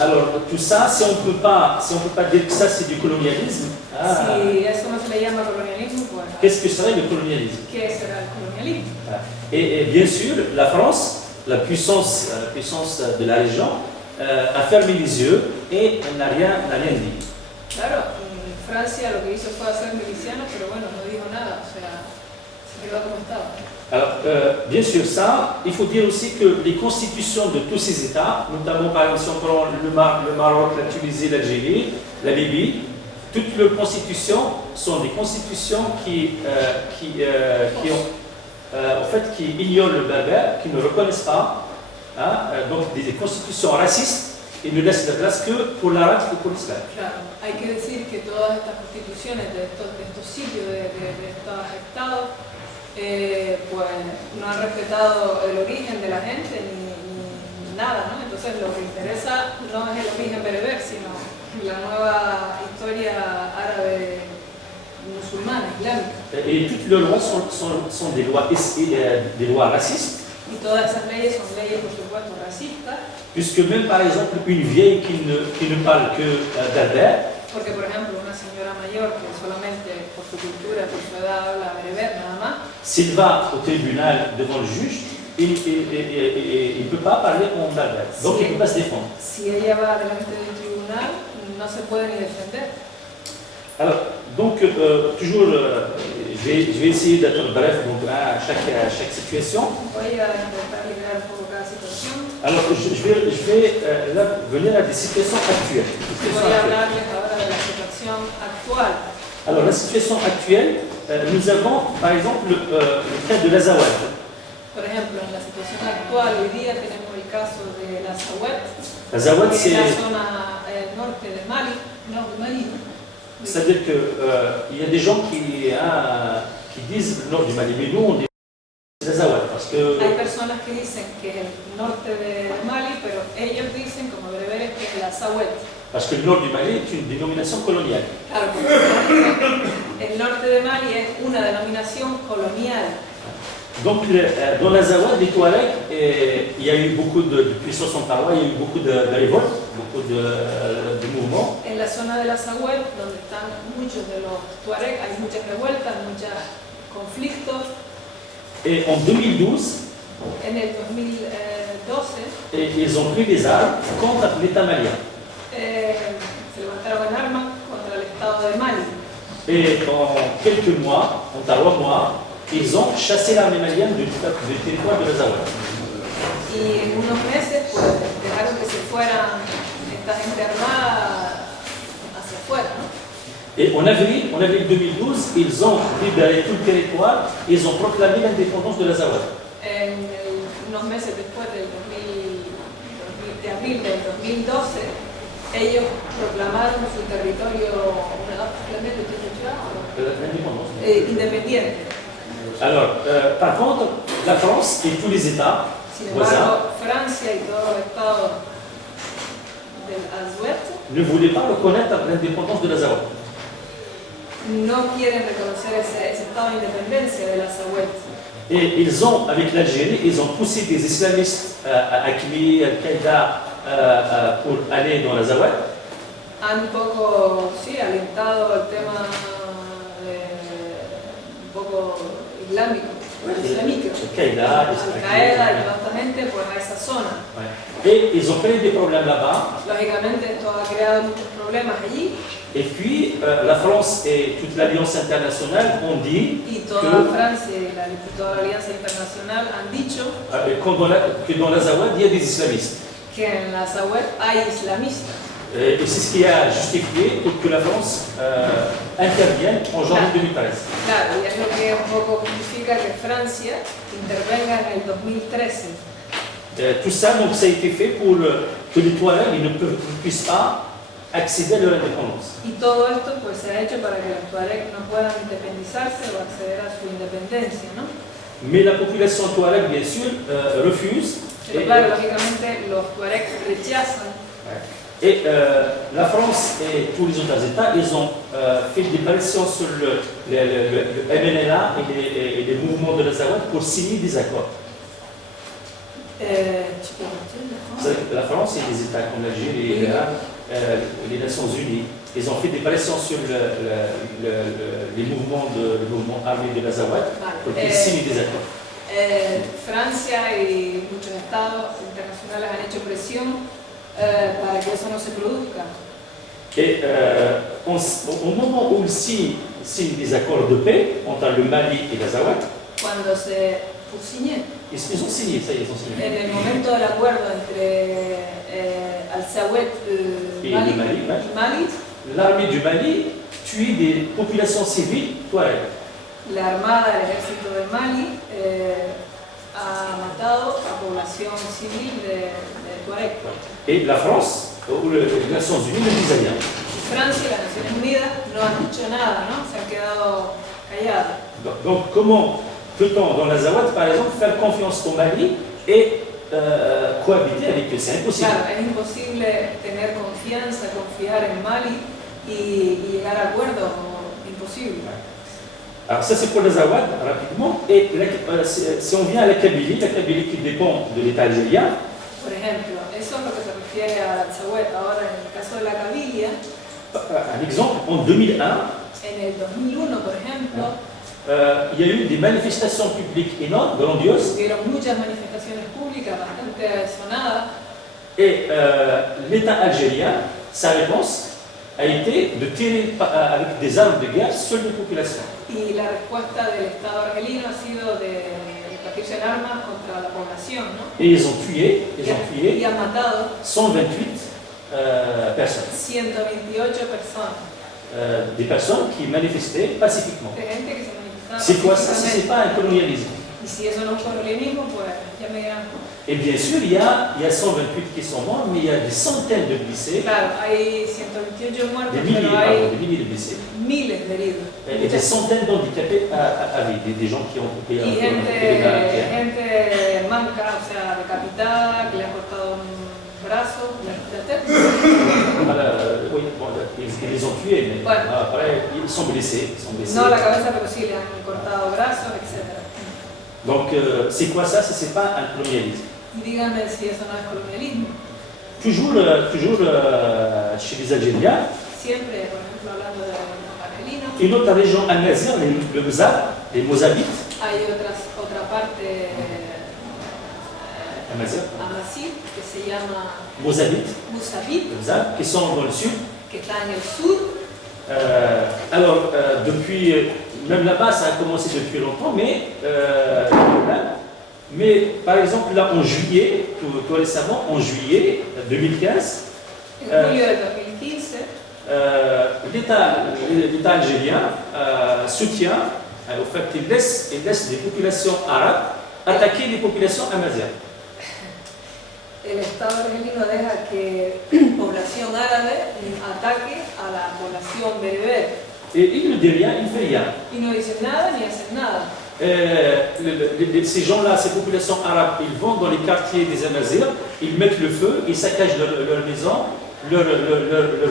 Alors tout ça, si on peut pas dire que ça c'est du colonialisme, Si eso no se le llama colonialismo, pues qu'est-ce que serait le colonialisme? ¿qué será el colonialismo? Et bien sûr, la France, la puissance de la région, a fermé les yeux et n'a rien dit. Claro, Francia lo que hizo fue hacer milicianos, pero bueno, no dijo nada, o sea, se quedó como estaba. Alors, bien sûr, ça, il faut dire aussi que les constitutions de tous ces États, notamment par exemple si on prend le Maroc, la Tunisie, l'Algérie, la Libye, toutes leurs constitutions sont des constitutions qui ignorent le berbère, qui ne reconnaissent pas, donc des constitutions racistes, et ne laissent la place que pour l'arabe et pour l'islam. Claro, hay que decir que todas estas constituciones de estos sitios, de estos estados, pues no han respetado el origen de la gente ni nada, ¿no? Entonces lo que interesa no es el origen bereber, sino la nueva historia árabe musulmana, islámica. Et toutes les lois sont des lois racistes, Y todas esas leyes son leyes, por supuesto, racistas, puisque même par exemple une vieille qui ne parle que berbère, porque, por ejemplo, una señora mayor que solamente por su cultura, por su edad habla bereber nada más, s'il va au tribunal devant le juge, il ne peut pas parler en berbère, donc il ne peut pas se défendre. si ella va delante de un tribunal, no se puede ni defender. Alors, donc, toujours, je vais essayer d'être bref donc, à chaque situation. Voy a intentar ligar un poco cada situación. Alors, je vais là, venir à des situations actuelles. Voy a hablarles ahora de la situación actual. Alors, la situation actuelle, nous avons par exemple le cas de l'Azawad. Por ejemplo, en la situación actual, hoy día tenemos el caso de la Zawet, L'Azawad, que es c'est. la zona norte de Mali, C'est-à-dire qu'il y a des gens qui disent le nord du Mali, mais nous on dit l'Azawad parce que. Hay personas que dicen que es el norte de Mali, pero ellos dicen, como bereberes, que es la Zawet. Parce que le nord du Mali est une dénomination coloniale. Claro, porque el norte de Mali es una denominación colonial. Donc, dans l'Azawad, les Touaregs, il y a eu beaucoup depuis 60 par là, il y a eu beaucoup de révoltes, beaucoup de mouvements. En la zona de la Zawet, donde están muchos de los Tuareg, hay muchas revueltas, muchos conflictos. Et en 2012, En el 2012 ils ont pris des armes contre l'État malien. se levantaron en armas contra el Estado de Mali. Et en quelques mois, en 3 mois, ils ont chassé l'armée malienne du territoire de l'Azawad. Y en unos meses pues, dejaron que se fueran esta gente armada hacia afuera, ¿no? Et en avril 2012, ils ont libéré tout le territoire, ils ont proclamé l'indépendance de l'Azawad. Unos meses después de abril del 2012, ellos proclamaron su territorio L'indépendance. Independiente. Alors, par contre, la France et tous les États Sin voisins embargo, Francia y todos los estados del Azuet ne voulaient pas reconnaître l'indépendance de l'Azawad. no quieren reconocer ese estado de independencia de la Zawet. Et ils ont, avec l'Algérie, ils ont poussé des islamistes, Hakimi, Al-Qaïda, pour aller dans l'Azawad. Han un poco, sí, alentado el tema un poco islámico, islámico. Al-Qaïda, Al-Qaeda y toda esta gente pues a esa zona. Et ils ont créé des problèmes là-bas. Lógicamente esto ha creado muchos problemas allí Et puis, la France et toute l'Alliance internationale ont dit y toda Francia y toda la Alianza Internacional han dicho que dans l'Azawad, il y a des islamistes. que en la Zawet hay islamistas. Et c'est ce qui a justifié pour que la France intervienne en janvier 2013. Claro, y es lo que un poco justifica que Francia intervenga en el 2013. Tout ça, donc, ça a été fait pour que les Touaregs ne puissent pas accéder à leur indépendance. Y todo esto pues se ha hecho para que los Tuareg no puedan independizarse o acceder a su independencia, ¿no? Mais la population Touareg, bien sûr, refuse. Pero claro, lógicamente los Tuareg rechazan. Et la France et tous les autres États, ils ont fait des pressions sur le MNLA et les mouvements de l'Azawad pour signer des accords. Vous savez, la France et les États comme l'Algérie et l'Iran, les Nations Unies, ils ont fait des pressions sur les mouvements armés de l'Azawad pour qu'ils signent des accords. Francia y muchos estados internacionales han hecho presión para que eso no se produzca. Et au moment où ils signent des accords de paix entre le Mali et l'Azawad, Cuando se signé, ils ont signé, ça y est, ils ont signé. en el momento del acuerdo entre Al-Zawet Et Mali, le Mali, ouais. Mali, L'armée du Mali tue des populations civiles Touareg. la armada del ejército de Mali ha matado a población civil de Tuareg. Et la France, ou les Nations Unies, ne disent rien. Y Francia y las Naciones Unidas no han dicho nada, ¿no? Se han quedado calladas. Donc comment peut-on, dans l'Azawad, par exemple, faire confiance au Mali et cohabiter avec eux, c'est impossible. Claro, es imposible tener confianza, confiar en Mali y llegar a acuerdos, imposible. Alors ça c'est pour les Awad, rapidement. Et si on vient à la Kabylie qui dépend de l'État algérien, Por ejemplo, eso es lo que se refiere a la Alzahuet. Ahora, en el caso de la Cabilia, un exemple, en 2001, en el 2001, por ejemplo, il y a eu des manifestations publiques énormes, grandioses, hubieron muchas manifestaciones públicas bastante sonadas et l'État algérien, sa réponse a été de tirer avec des armes de guerre sur les populations. y la respuesta del Estado argelino ha sido de batirse en armas contra la población, ¿no? Et ils ont tué Y han matado 128 personnes. 128 personas, Des personnes qui manifestaient pacifiquement. de gente que se manifestaba C'est quoi ça si ce n'est pacíficamente. pas un colonialisme? Y si eso no es colonialismo, pues ya me dirán. Et bien sûr, il y a 128 qui sont morts, mais il y a des centaines de blessés, Claro, hay 128 muertos, des milliers, pero pardon, hay des milliers de blessés, miles de heridos. et des centaines d'handicapés à vie, des gens qui ont coupé Y gente manca, o sea, decapitada, que le han cortado un brazo, la tête. Oui, bon, ils les ont tués, mais Ouais. après, ils sont blessés. No la cabeza, pero sí le han cortado brazos, etc. Donc, c'est quoi ça si ce n'est pas un colonialisme? Y díganme si eso no es colonialismo. Toujours chez les Algériens, Siempre, por ejemplo, hablando de los argelinos, une autre région amazigh, le Mzab, les Mozabites, hay otra parte Amazigh, amasí que se llama Mozabites, Musabit, le Mzab, qui sont dans le sud. que está en el sur. Alors, depuis, même là-bas, ça a commencé depuis longtemps, mais par exemple, là, en juillet, tout récemment, en juillet 2015, En julio del 2015, l'État algérien soutient, au fait, il laisse des populations arabes attaquer les populations amazighes. el Estado argelino deja que población árabe ataque a la población bereber. Et il ne dit rien, il ne fait rien. Y no dicen nada ni hacen nada. Ces gens-là, ces populations arabes, ils vont dans les quartiers des Amazirs, ils mettent le feu, ils saccagent leur maison, leur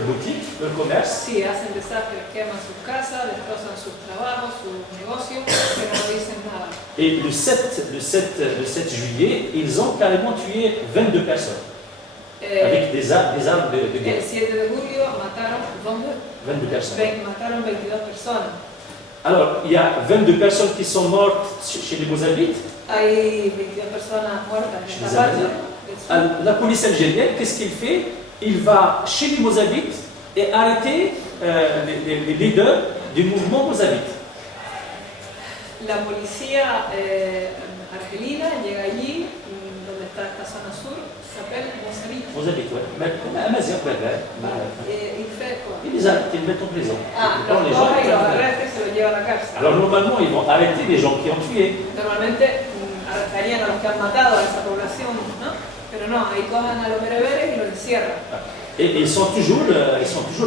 boutique, leur commerce. Sí, hacen desastres, queman sus casas, destrozan sus trabajos, sus negocios, pero no dicen nada. Et le 7 juillet, ils ont carrément tué 22 personnes avec des armes de El guerre. 7 de julio mataron, ¿dónde? 22 personnes. Mataron 22 personas. Alors, il y a 22 personnes qui sont mortes chez les Mozabites. Hay 22 personas muertas en Chez esta les parte del sur. La police algérienne, qu'est-ce qu'il fait? Il va chez les Mozabites et arrêter les leaders du mouvement Mozabite. La policía argelina llega allí, donde está esta zona sur, s'appelle Mozambique. Mozabite, oui. Mais comme Amazigh, Il fait quoi? ils les arrêtent, ils les mettent en prison. Ah, Ils prennent los les gens, coge y ils los prennent- arresta y se los lleva a la cárcel. Alors normalement, ils vont arrêter les gens qui ont tué. Normalmente arrestarían a los que han matado a esa población, ¿no? Pero no, ahí cojan a los bereberes y los encierran. Et ils sont toujours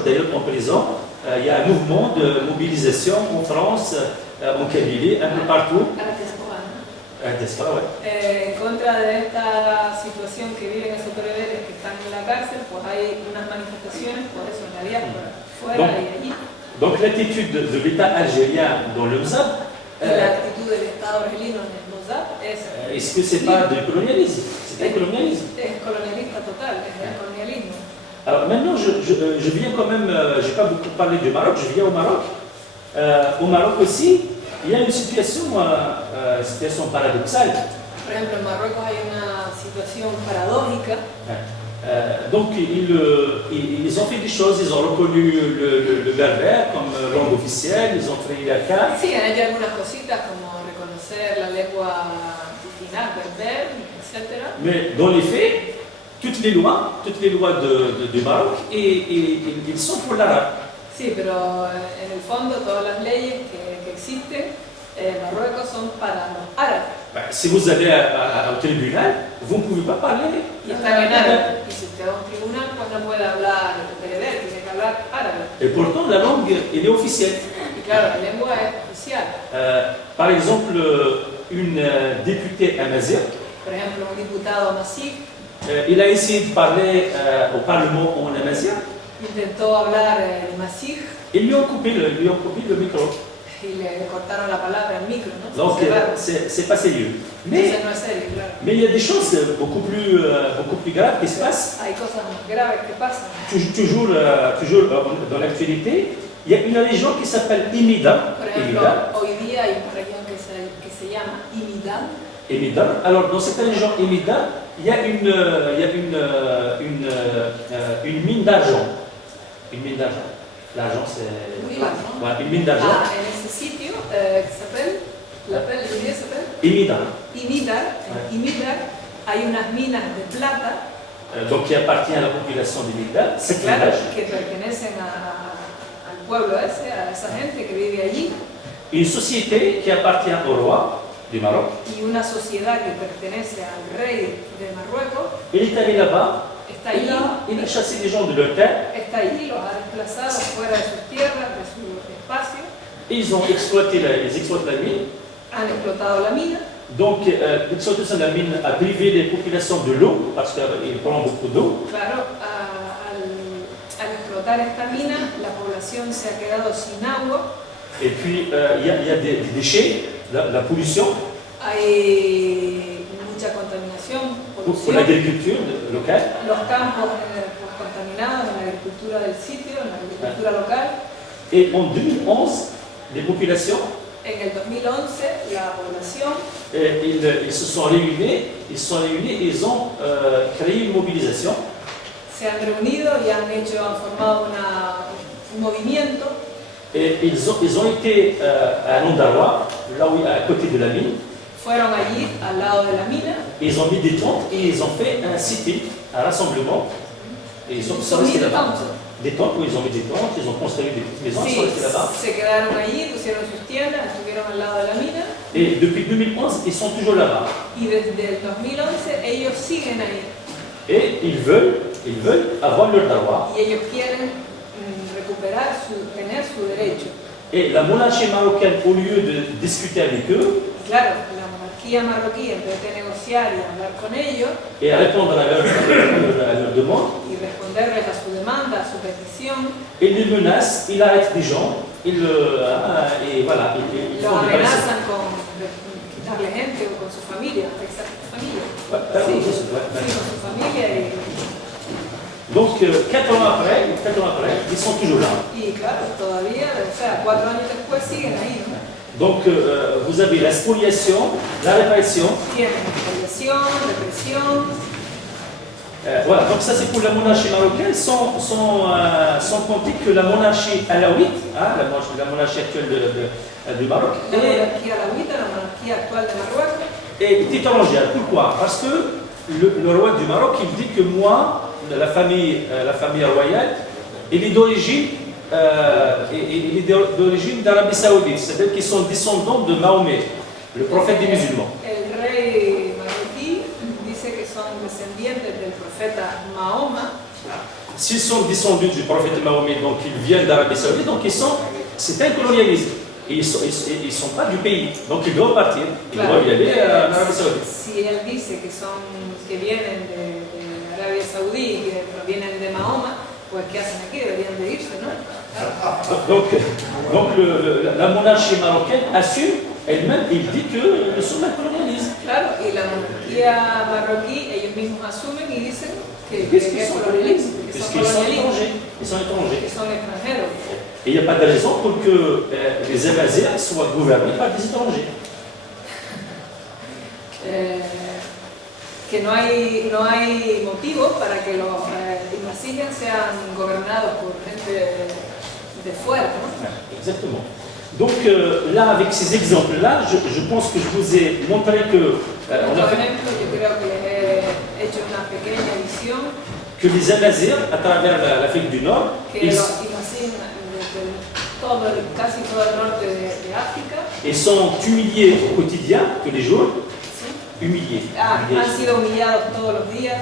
d'ailleurs en prison. Il y a un mouvement de mobilisation en France, en Kabylie, un peu partout. A las que se cojan, ¿no? Diaspora, ouais. En contra de esta situación que viven esos bereberes que están en la cárcel, pues hay unas manifestaciones por eso en la diáspora, fuera y allí. Donc l'attitude de l'État algérien dans le Mzab, Y la actitud del Estado argelino en el Mozart est-ce que c'est pas du colonialisme? C'est un colonialisme. es colonialista total, es el colonialismo. Alors maintenant, je viens quand même, je n'ai pas beaucoup parlé du Maroc, je viens au Maroc. Au Maroc aussi, il y a une situation paradoxale. Por ejemplo, en Marruecos hay una situación paradójica. Donc ils ont fait des choses, ils ont reconnu le berbère comme langue officielle, ils ont créé la carte. Sí, hay algunas cositas como reconocer la lengua final, berber, etc. Mais dans les faits, toutes les lois du Maroc, ils sont pour l'arabe. Sí, pero en el fondo todas las leyes que existen en Marruecos son para los árabes. Si vous allez au tribunal, vous ne pouvez pas parler. Y están en árabe. Y si usted va a un tribunal, pues no puede hablar bereber, tiene que hablar árabe. Et pourtant, la langue, elle est officielle. Y claro, la lengua es oficial. Par exemple, une députée amazigh, Por ejemplo, un diputado masí Il a essayé de parler au Parlement en amazigh. Intentó hablar en masij Ils lui ont coupé le micro. y le cortaron la palabra al micro, ¿no? Donc, Se cerraron. c'est pas sérieux. Mais Entonces no es serio, claro. il y a des choses beaucoup plus graves qui se passent. Hay cosas más graves que pasan. Toujours dans l'actualité, il y a une région qui s'appelle Imida. Por ejemplo, hoy día hay una región que se llama Imidal. Alors, dans cette région Imida, il y a une mine d'argent. Une mine d'argent. L'argent, c'est. Oui, l'argent. Voilà, une mine d'argent. Ah, en ese sitio que s'appelle, Imida. Imidal. En Imidal hay unas minas de plata, Donc, qui appartient à la population d'Imida. C'est claro, village. que pertenecen al pueblo ese, a esa gente que vive allí, Une société qui appartient au roi du Maroc. y una sociedad que pertenece al rey de Marruecos. Il est allé là-bas. Está allí, Il a chassé les gens de leur terre. está allí, los ha desplazado fuera de sus tierras, de su espacio, Ils ont exploité ils exploitent la mine. han explotado la mina. Donc, l'exploitation de la mine a privé les populations de l'eau, parce qu'il prend beaucoup d'eau. Claro, al explotar esta mina, la población se ha quedado sin agua, Et puis, il y a des déchets, la pollution hay mucha contaminación, pour polución, l'agriculture locale. los campos pues, contaminados en la agricultura del sitio, en la agricultura local. Et en 2011, les populations, En el 2011, la población ils se sont réunis, ils ont créé une mobilisation. se han reunido y han formado un movimiento. Et ils ont été à Londarois, là où, à côté de la mine. Fueron allí, al lado de la mina, Ils ont mis des tentes et ils ont fait un sit-in, un rassemblement. Et ils sont restés là-bas. Des tentes, où ils ont mis des tentes, ils ont construit des petites maisons, ils sont sí, restés là-bas. se quedaron allí, pusieron sus tiendas, estuvieron al lado de la mina. Et depuis 2011, ils sont toujours là-bas. Y desde el 2011 ellos siguen ahí Et ils veulent avoir leur droit. y ellos quieren recuperar, tener su derecho. Et la monarchie marocaine, au lieu de discuter avec eux Claro, la monarquía marroquí, en vez de negociar y hablar con ellos et répondre à leur demande, y responderles a su demanda, a su petición, ils les menacent, ils arrêtent des gens, et voilà, ils los font des amenazan con quitarle gente o con su familia, exacto, familia. Sí, sí, con su familia Donc, 4 ans après, ils sont toujours là. y claro, todavía, o sea, 4 años después siguen ahí, ¿no? Donc, vous avez la spoliation, la répression. Tienen expoliación, represión. Voilà, donc ça c'est pour la monarchie marocaine, sans compter que la monarchie alaouite, hein, la monarchie actuelle du Maroc, La monarquía alawita, la monarquía actual de Marruecos, est étrangère. Pourquoi? Parce que le roi du Maroc, il dit que moi, la famille royale, il est d'origine d'Arabie Saoudite, c'est-à-dire qu'ils sont descendants de Mahomet, le prophète des musulmans. el rey marroquí dice que son descendientes del profeta Mahoma. S'ils sont descendus du prophète Mahomet, donc ils viennent d'Arabie Saoudite, donc c'est un colonialisme. Et ils ne sont pas du pays, donc ils doivent partir, ils doivent y aller en Arabie Saoudite. Si él dice que vienen de Arabia Saudí y que provienen de Mahoma, pues ¿qué hacen aquí? Deberían de irse, ¿no? Donc la monarchie marocaine assume elle-même, il dit que nous sommes un colonialisme. Claro, y la monarquía marroquí, ellos mismos asumen y dicen que Puisqu'ils es sont colonialismo, que puisqu'ils son sont colonialismo, étrangers. Ils sont étrangers. que son extranjeros. Et il n'y a pas de raison pour que les Amazirs soient gouvernés par des étrangers. Que no hay motivo para que los imazighen sean gobernados por gente de fuera, ¿no? Exactement. Donc là, avec ces exemples-là, je pense que je vous ai montré que, on a Por fait, ejemplo, yo creo que les he hecho una pequeña visión que les Amazirs, à travers l'Afrique du Nord, que los imazighen casi todo el norte de África ils sont humiliés au quotidien, tous les jours, ¿sí? humiliés. Han sido humillados todos los días.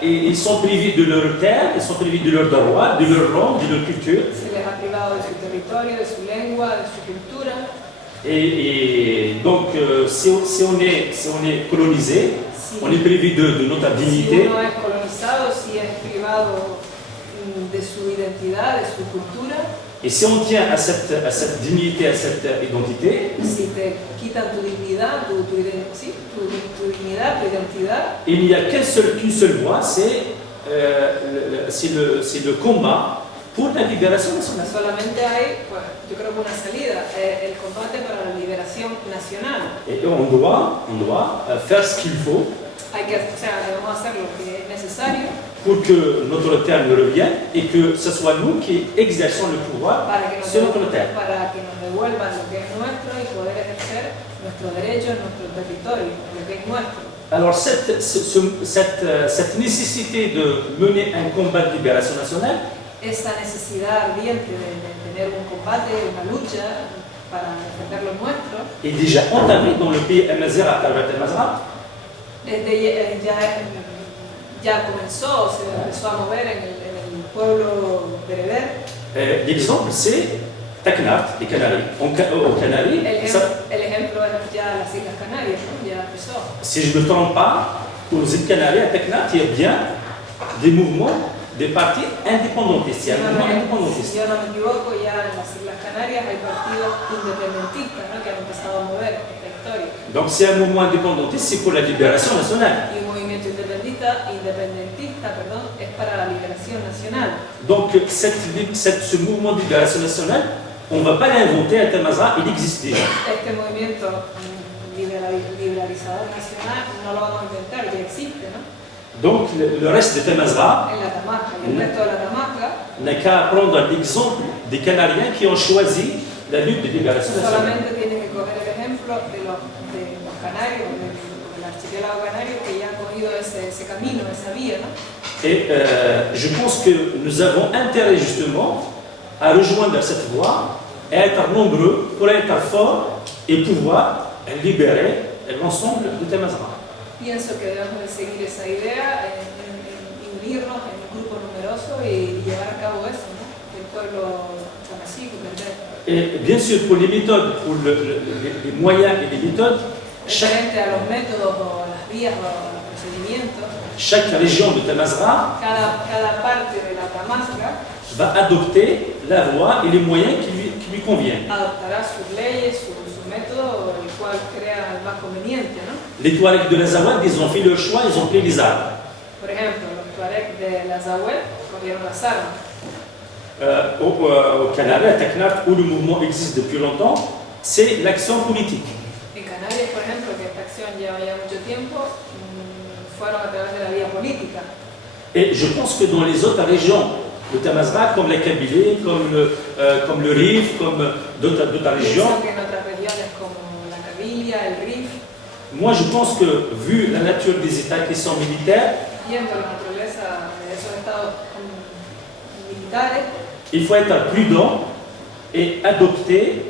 Et ils sont privés de leur terre, ils sont privés de leurs droits, de leur langue, de leur culture. Se les ha privado de su territorio, de su lengua, de su cultura. Et donc, si on est colonisé, Si, On est privé de notre si dignité. uno es colonizado, si es privado de su identidad, de su cultura, Et si on tient à cette dignité, à cette identité, si te quitan tu dignidad, sí, tu dignidad, tu identidad, il n'y a qu'une seule voie, c'est le combat pour la libération nationale. solamente hay, pues, yo creo que una salida, el combate para la liberación nacional. Et on doit faire ce qu'il faut Hay que, o sea, debemos hacer lo que es necesario pour que notre terre nous revienne et que ce soit nous qui exerçons le pouvoir para que sur notre terre. nos devuelvan lo que es nuestro y poder ejercer nuestro derecho en nuestro territorio, lo que es nuestro. Alors cette nécessité de mener un combat de libération nationale, Esa necesidad ardiente de tener un combate, una lucha para defender lo nuestro, est déjà entamée dans le pays Amazigh à travers el Mazrah. ya comenzó, se empezó a mover en el pueblo bereber. L'exemple, c'est Taknart, les Canaries. Aux Canaries, El ejemplo es ya las Islas Canarias, ¿no? Ya empezó. si je ne me trompe pas, aux îles Canaries, à Taknart, il y a bien des mouvements, des partis indépendantistes. Il y a un mouvement indépendantiste. Si yo no me equivoco, ya en las Islas Canarias hay partidos independentistas, ¿no? Que han empezado a mover esta historia. Donc c'est un mouvement indépendantiste, c'est pour la libération nationale. Y un movimiento independentista, perdón, es para la liberación nacional. Donc ce mouvement de libération nationale, on ne va pas l'inventer à Tamazra, il existe déjà. Este movimiento liberalizador nacional no lo vamos a inventar, ya existe, ¿no? Donc le reste de Tamazra En la Tamasca, y el resto de la Tamasca n'a qu'à prendre l'exemple des Canariens qui ont choisi la lutte de libération nationale. solamente tiene que coger el ejemplo de los canarios, del archipiélago canario, que ya han cogido ese camino, esa vía, ¿no? Et je pense que nous avons intérêt justement à rejoindre cette voie et à être nombreux pour être forts et pouvoir libérer l'ensemble de Tamazra. Pienso que debemos de seguir esa idea, en unirnos en un grupo numeroso y llevar a cabo eso, ¿no? El pueblo tamasí, Et bien sûr, pour les méthodes, pour les moyens et les méthodes, diferente a los métodos o a las vías o a los procedimientos, chaque région de Tamazra cada parte de la Tamasca va adopter la voie et les moyens qui lui conviennent. adoptará sus leyes, su método, el cual crea el más conveniente, ¿no? Les Touaregs de l'Azawad, ils ont fait leur choix, ils ont pris les armes. Por ejemplo, los tuaregs de la Zahuel cogieron las armas. Au Canada, à Taknart, où le mouvement existe depuis longtemps, c'est l'action politique. En Canarias, por ejemplo, que esta acción lleva ya mucho tiempo, fueron a través de la vía política. Et je pense que dans les autres régions de Tamazra, comme la Kabylie, comme le Rif, comme d'autres régions, Pienso que en otras regiones como la Cabilia, el Rif, moi je pense que vu la nature des États qui sont militaires, viendo la naturaleza de esos estados militares, il faut être prudent et adopter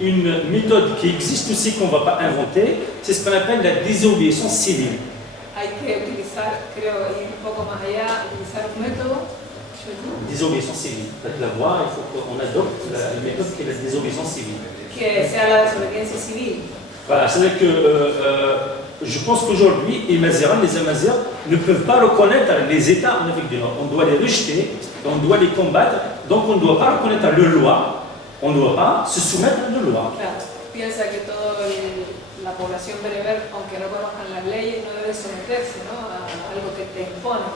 une méthode qui existe aussi, qu'on ne va pas inventer, c'est ce qu'on appelle la désobéissance civile. hay que utilizar, creo, ir un poco más allá, utilizar un método Désobéissance civile. En fait, la voie, il faut qu'on adopte la méthode qui est la désobéissance civile. que sea la desobediencia civil. Voilà, c'est-à-dire que je pense qu'aujourd'hui, les Amazirs ne peuvent pas reconnaître les États en Afrique du Nord. On doit les rejeter, on doit les combattre, donc on ne doit pas reconnaître leurs lois, on ne doit pas se soumettre à leurs lois. Claro, piensa que toda la población bereber, aunque no conozcan las leyes, no debe someterse, ¿no? A algo que te impone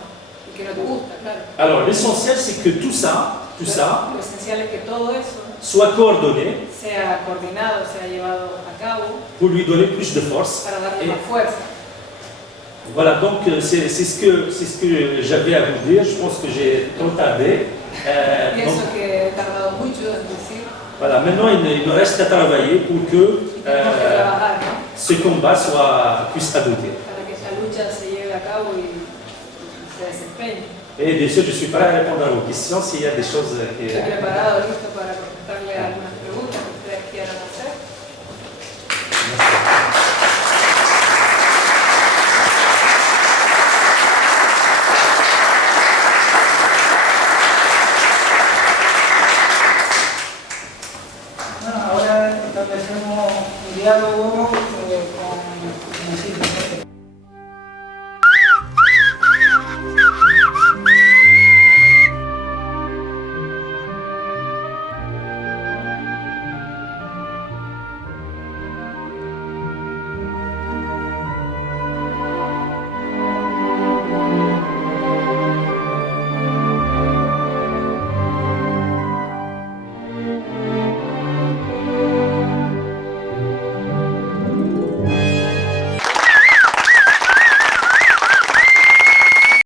y que no te gusta, claro. Alors l'essentiel, c'est que tout ça Lo esencial es que todo eso soit coordonné sea coordinado, sea llevado a cabo pour lui donner plus de force. para darle Et más fuerza. voilà, donc c'est ce que j'avais à vous dire. Je pense que j'ai trop tardé. Donc, Pienso que he tardado mucho en decir voilà, maintenant il me reste à travailler pour que y tenemos que trabajar, ¿no? ce combat puisse aboutir. Para que esta lucha se lleve a cabo y se desempeñe. Et bien sûr, je suis prêt à répondre à vos questions s'il y a des choses qui... Estoy preparado, listo para contestarle algunas preguntas que ustedes quieran hacer. Bueno, ahora establecemos un diálogo